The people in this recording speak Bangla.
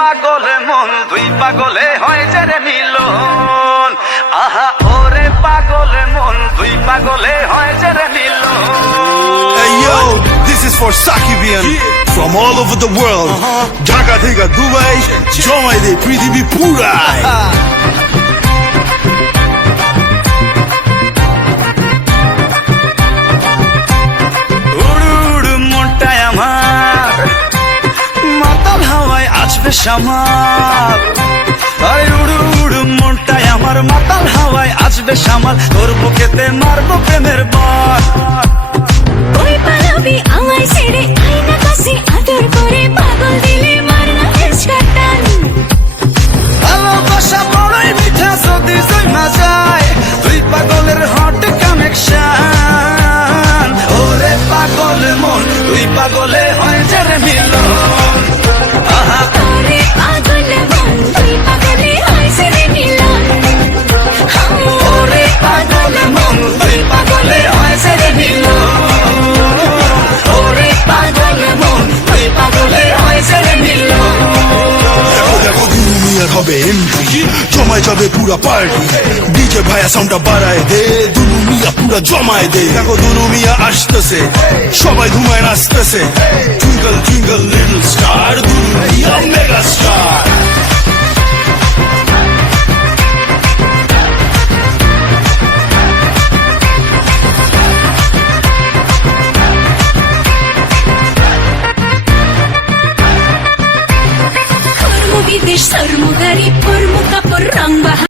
পাগলে মন দুই পাগলে হয় যে রে মিলন আহা ওরে পাগলে মন দুই পাগলে হয় যে রে মিলন Hey yo, this is for Sakibian from all over the world. Dhaka থেকে Dubai, জমাই দে পৃথিবী পুরাই। উড়ু উড়ু মনটায় আমার মাতাল হাওয়ায় আসবে সামাল আরে উড়ু উড়ু মনটায় আমার মাতাল হাওয়ায় আসবে সামাল তোর বুকেতে মারবো প্রেমের বান ওই পালাবি আমায় ছেড়ে আয়না কাছে আদর করে পাগল দিলে মারনা ইশকাটান ভালোবাসা বড়ই মিঠা যদি জমা যায় দুই পাগলের হট কানেকশন ওরে পাগল মন দুই পাগলে হয় যে রে মিলন আহা ওরে পাগল মন দুই পাগলে হয়েছে রে মিলন ওরে পাগল মন দুই পাগলে হয় যে রে মিলন ওরে পাগল মন দুই পাগলে হয় যে রে মিলন দেখো দেখো দুনু মিয়ার হবে এন্ট্রি, জমায় যাবে পুরা পার্টি। ডিজে ভাইয়া সাউন্ডটা বাড়ায় দে, দুনু মিয়া পুরা জমায় দে। দেখো দুনু মিয়া আসতেছে, সবাই ধুমায় নাচতেছে। টুইঙ্কল টুইঙ্কল লিটল স্টার, দুনু মিয়া মেগা স্টার।